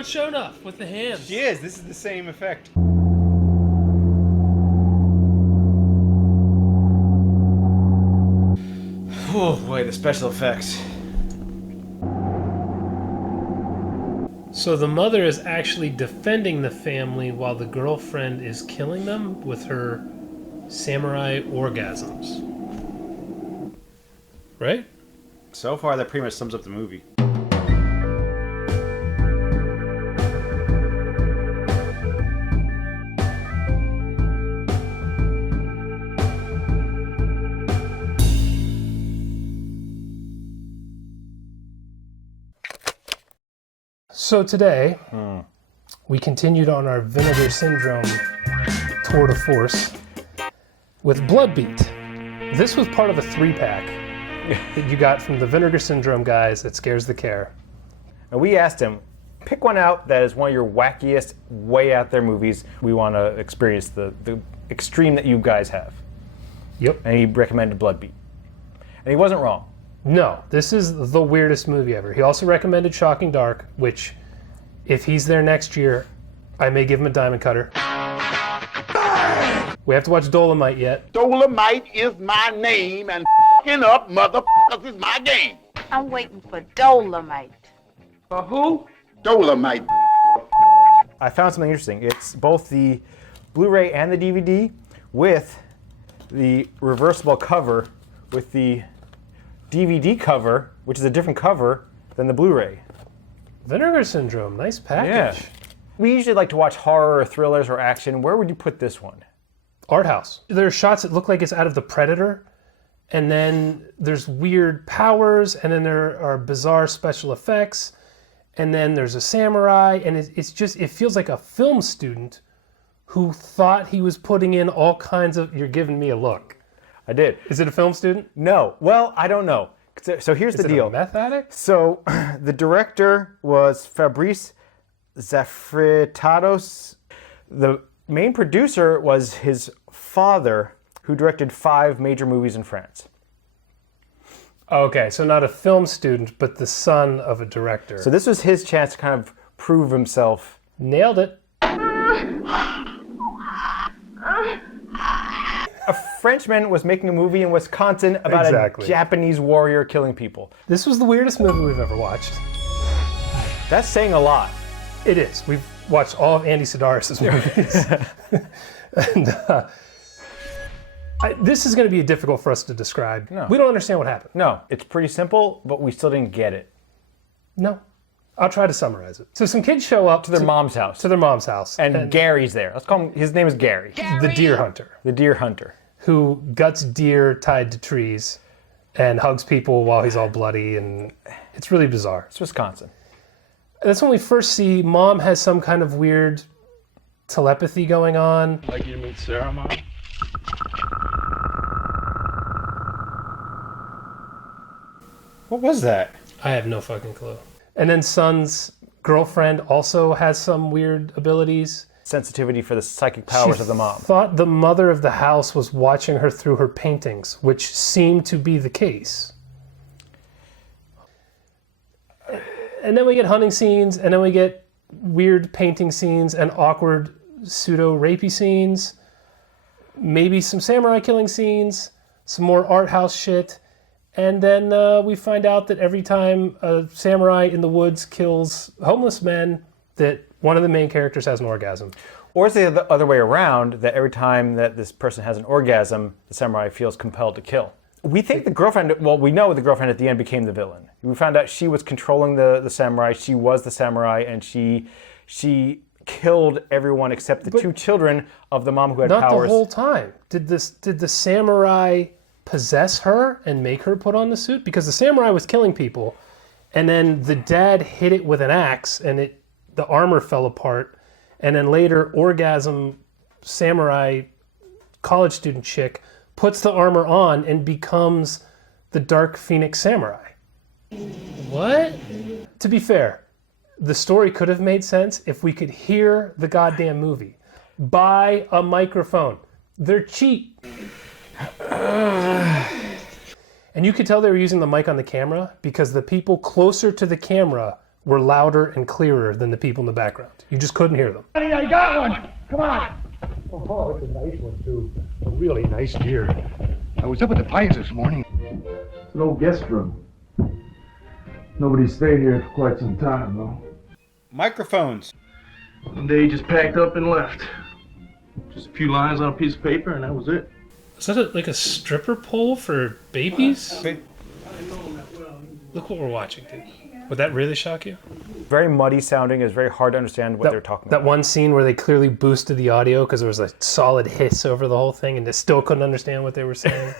it's Shonuff with the hands. She is. This is the same effect. Oh boy, the special effects. So the mother is actually defending the family while the girlfriend is killing them with her samurai orgasms. Right? So far, that pretty much sums up the movie. So today, we continued on our Vinegar Syndrome tour de force with Bloodbeat. This was part of a 3-pack that you got from the Vinegar Syndrome guys that scares the care. And we asked him, pick one out that is one of your wackiest, way out there movies. We want to experience the extreme that you guys have. Yep. And he recommended Bloodbeat. And he wasn't wrong. No, this is the weirdest movie ever. He also recommended Shocking Dark, which, if he's there next year, I may give him a diamond cutter. We have to watch Dolomite yet. Dolomite is my name, and f***ing up motherfuckers is my game. I'm waiting for Dolomite. For who? Dolomite. I found something interesting. It's both the Blu-ray and the DVD with the reversible cover with the DVD cover, which is a different cover than the Blu-ray. Vinegar Syndrome, nice package. Yeah. We usually like to watch horror or thrillers or action. Where would you put this one? Art house. There are shots that look like it's out of The Predator, and then there's weird powers, and then there are bizarre special effects, and then there's a samurai, and it's just, it feels like a film student who thought he was putting in all kinds of, you're giving me a look. I did. Is it a film student? No. Well, I don't know. So here's the deal. Is it a meth addict? So the director was Fabrice Zafritatos. The main producer was his father, who directed 5 major movies in France. Okay, so not a film student, but the son of a director. So this was his chance to kind of prove himself. Nailed it. A Frenchman was making a movie in Wisconsin about Exactly. a Japanese warrior killing people. This was the weirdest movie we've ever watched. That's saying a lot. It is. We've watched all of Andy Sidaris' movies. And this is going to be difficult for us to describe. No. We don't understand what happened. No, it's pretty simple, but we still didn't get it. No. I'll try to summarize it. So some kids show up To their mom's house. to their mom's house. And Gary's there. Let's call him, his name is Gary. the deer hunter, The deer hunter. who guts deer tied to trees and hugs people while he's all bloody, and it's really bizarre. It's Wisconsin. That's when we first see Mom has some kind of weird telepathy going on. Like you to meet Sarah, Mom? What was that? I have no fucking clue. And then Son's girlfriend also has some weird abilities. Sensitivity for the psychic powers She of the mom. thought the mother of the house was watching her through her paintings, which seemed to be the case. And then we get hunting scenes, and then we get weird painting scenes and awkward pseudo-rapey scenes. Maybe some samurai killing scenes, some more art house shit. And then we find out that every time a samurai in the woods kills homeless men, that one of the main characters has an orgasm. Or it's the other way around, that every time that this person has an orgasm, the samurai feels compelled to kill. We think the girlfriend, well, we know the girlfriend at the end became the villain. We found out she was controlling the samurai, she was the samurai, and she killed everyone except the 2 children of the mom who had Not powers. the whole time. Did the samurai possess her and make her put on the suit? Because the samurai was killing people, and then the dad hit it with an axe, and the armor fell apart, and then later orgasm samurai college student chick puts the armor on and becomes the Dark Phoenix Samurai. What? To be fair, the story could have made sense if we could hear the goddamn movie. Buy a microphone. They're cheap. And you could tell they were using the mic on the camera because the people closer to the camera were louder and clearer than the people in the background. You just couldn't hear them. I got one! Come on! Oh, it's a nice one, too. A really nice deer. I was up at the Pines this morning. It's an old guest room. Nobody stayed here for quite some time, though. Microphones. One day he just packed up and left. Just a few lines on a piece of paper, and that was it. Is that like a stripper pole for babies? Ba- Look what we're watching, dude. Would that really shock you? Very muddy sounding. It's very hard to understand what they're talking That about. one scene where they clearly boosted the audio because there was a solid hiss over the whole thing and they still couldn't understand what they were saying.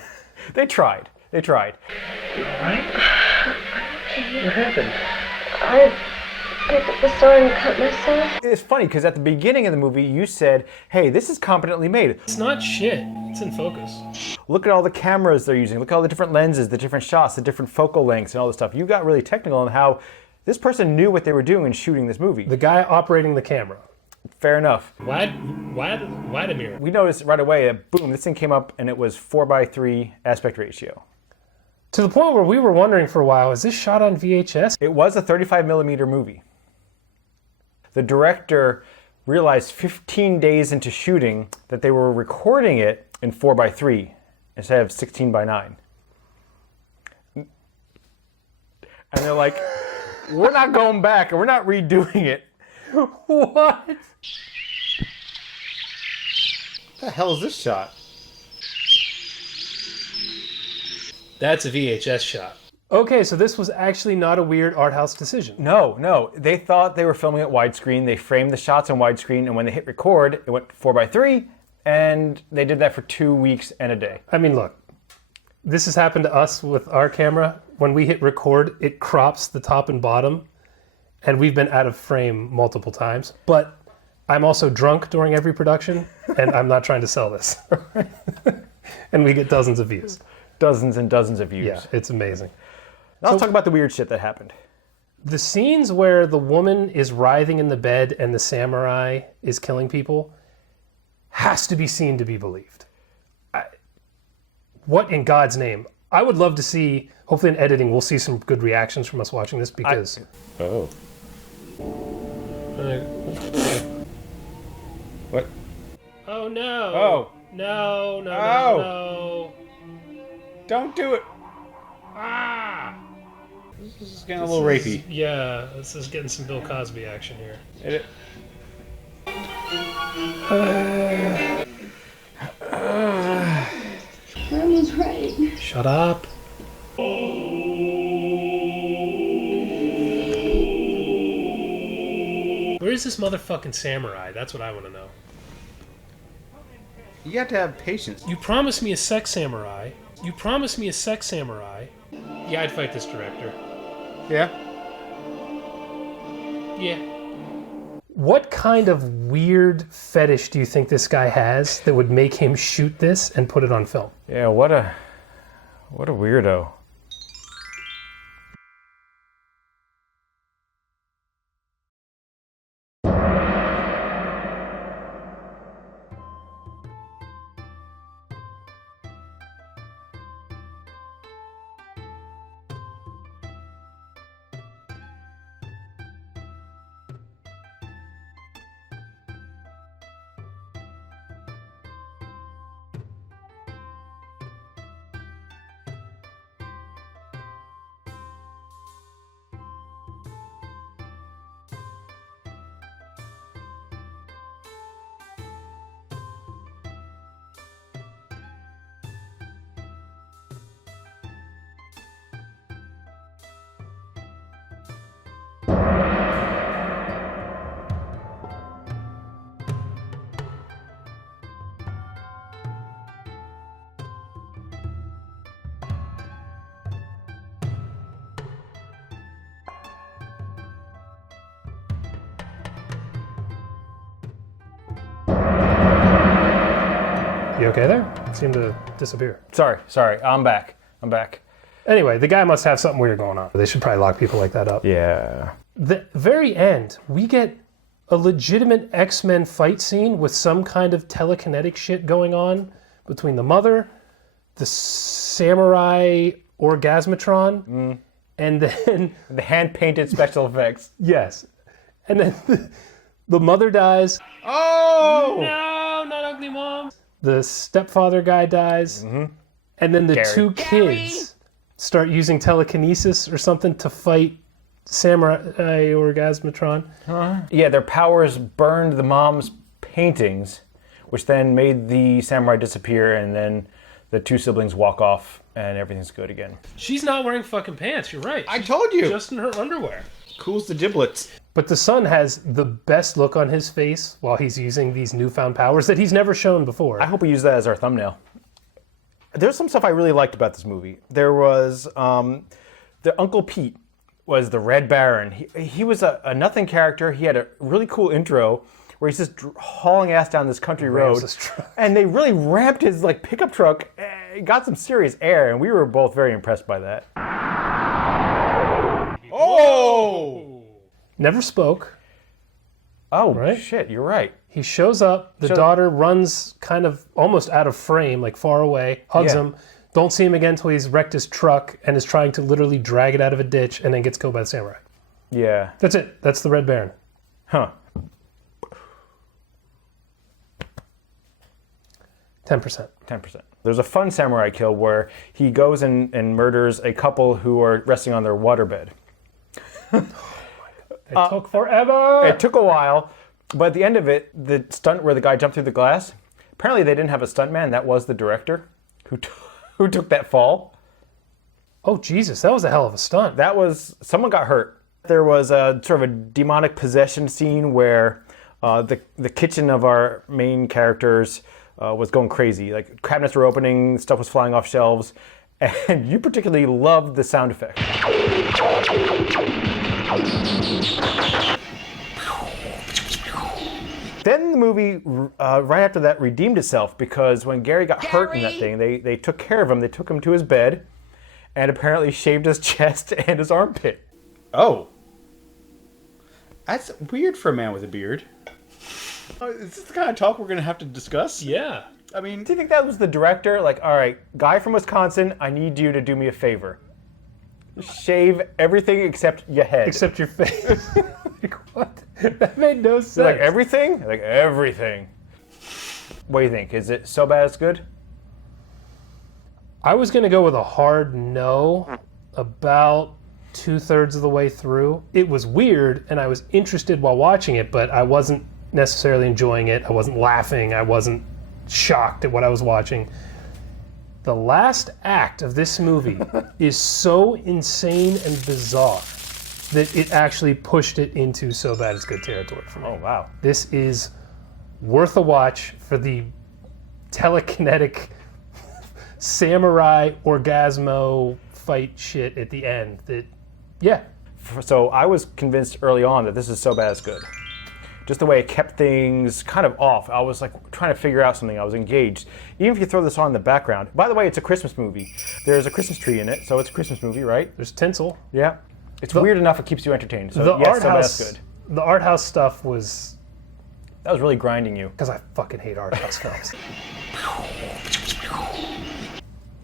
They tried. They tried. What happened? I picked up the sword and cut myself. It's funny because at the beginning of the movie, you said, hey, this is competently made. It's not shit. It's in focus. Look at all the cameras they're using. Look at all the different lenses, the different shots, the different focal lengths, and all this stuff. You got really technical on how this person knew what they were doing in shooting this movie. The guy operating the camera. Fair enough. Vladimir. We noticed right away that, boom, this thing came up and it was 4:3 aspect ratio. To the point where we were wondering for a while, is this shot on VHS? It was a 35 millimeter movie. The director realized 15 days into shooting that they were recording it in 4:3 instead of 16:9. And they're like, we're not going back and we're not redoing it. What? What the hell is this shot? That's a VHS shot. Okay, so this was actually not a weird art house decision. No. They thought they were filming it widescreen. They framed the shots on widescreen, and when they hit record, it went 4:3, and they did that for 2 weeks and a day. I mean, look, this has happened to us with our camera. When we hit record, it crops the top and bottom, and we've been out of frame multiple times. But I'm also drunk during every production, and I'm not trying to sell this. And we get dozens of views. Dozens and dozens of views. Yeah, it's amazing. Now let's talk about the weird shit that happened. The scenes where the woman is writhing in the bed and the samurai is killing people has to be seen to be believed. What in God's name? I would love to see, hopefully in editing, we'll see some good reactions from us watching this because... Oh. What? Oh no! Oh. No, no, Oh. no, no. Don't do it. Ah! This is getting a little rapey. Yeah, this is getting some Bill Cosby action here. It- Grandma's right. Shut up. Where is this motherfucking samurai? That's what I want to know. You have to have patience. You promised me a sex samurai. You promised me a sex samurai. Yeah, I'd fight this director. Yeah. Yeah. What kind of weird fetish do you think this guy has that would make him shoot this and put it on film? Yeah, what a weirdo. You okay there? It seemed to disappear. Sorry, I'm back. Anyway, the guy must have something weird going on. They should probably lock people like that up. Yeah. The very end, we get a legitimate X-Men fight scene with some kind of telekinetic shit going on between the mother, the samurai orgasmatron, And then, The hand-painted special effects. yes. And then the mother dies. Oh! No, not Ugly Mom. The stepfather guy dies. Mm-hmm. And then the Gary. two kids start using telekinesis or something to fight Samurai Orgasmatron. Yeah, their powers burned the mom's paintings, which then made the samurai disappear, and then the two siblings walk off, and everything's good again. She's not wearing fucking pants, you're right. I told you. Just in her underwear. Cools the giblets. But the son has the best look on his face while he's using these newfound powers that he's never shown before. I hope we use that as our thumbnail. There's some stuff I really liked about this movie. There was the Uncle Pete was the Red Baron. He was a nothing character. He had a really cool intro where he's just hauling ass down this country road, his truck. and they really ramped his like pickup truck. It got some serious air, and we were both very impressed by that. Oh! Never spoke. Oh, Right? shit, you're right. He shows up. The daughter runs kind of almost out of frame, like far away, hugs Yeah. him. Don't see him again until he's wrecked his truck and is trying to literally drag it out of a ditch and then gets killed by the samurai. Yeah. That's it. That's the Red Baron. Huh. 10%. 10%. There's a fun samurai kill where he goes and murders a couple who are resting on their waterbed. It took forever. It took a while, but at the end of it, the stunt where the guy jumped through the glass, apparently they didn't have a stuntman. That was the director who took that fall. Oh, Jesus. That was a hell of a stunt. That was, someone got hurt. There was a sort of a demonic possession scene where the kitchen of our main characters was going crazy. Like cabinets were opening, stuff was flying off shelves, and you particularly loved the sound effect. Then the movie, right after that, redeemed itself because when Gary got hurt in that thing, they took care of him. They took him to his bed and apparently shaved his chest and his armpit. Oh. That's weird for a man with a beard. Is this the kind of talk we're going to have to discuss? Yeah. I mean, Do you think that was the director? Like, all right, guy from Wisconsin, I need you to do me a favor. Shave everything except your head. Except your face. Like, what? That made no sense. Like everything? Like everything. What do you think? Is it so bad it's good? I was going to go with a hard no about 2/3 of the way through. It was weird, and I was interested while watching it, but I wasn't necessarily enjoying it. I wasn't laughing. I wasn't shocked at what I was watching. The last act of this movie is so insane and bizarre that it actually pushed it into so bad it's good territory for me. Oh, wow. This is worth a watch for the telekinetic samurai orgasmo fight shit at the end. That, yeah. So I was convinced early on that this is so bad it's good. Just the way it kept things kind of off. I was like trying to figure out something. I was engaged. Even if you throw this on in the background. By the way, it's a Christmas movie. There's a Christmas tree in it, so it's a Christmas movie, right? There's tinsel. Yeah. It's weird enough it keeps you entertained. So The yes, art so bad house, it's good. the art house stuff was That was really grinding you. because I fucking hate art house films.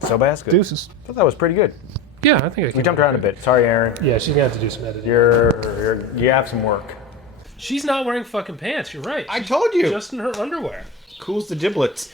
So bad it's good. Deuces. I thought that was pretty good. Yeah, I think I can. We jumped around a bit. Sorry, Aaron. Yeah, she's gonna have to do some editing. You have some work. She's not wearing fucking pants. You're right. I told you. Just in her underwear. Cools the giblets.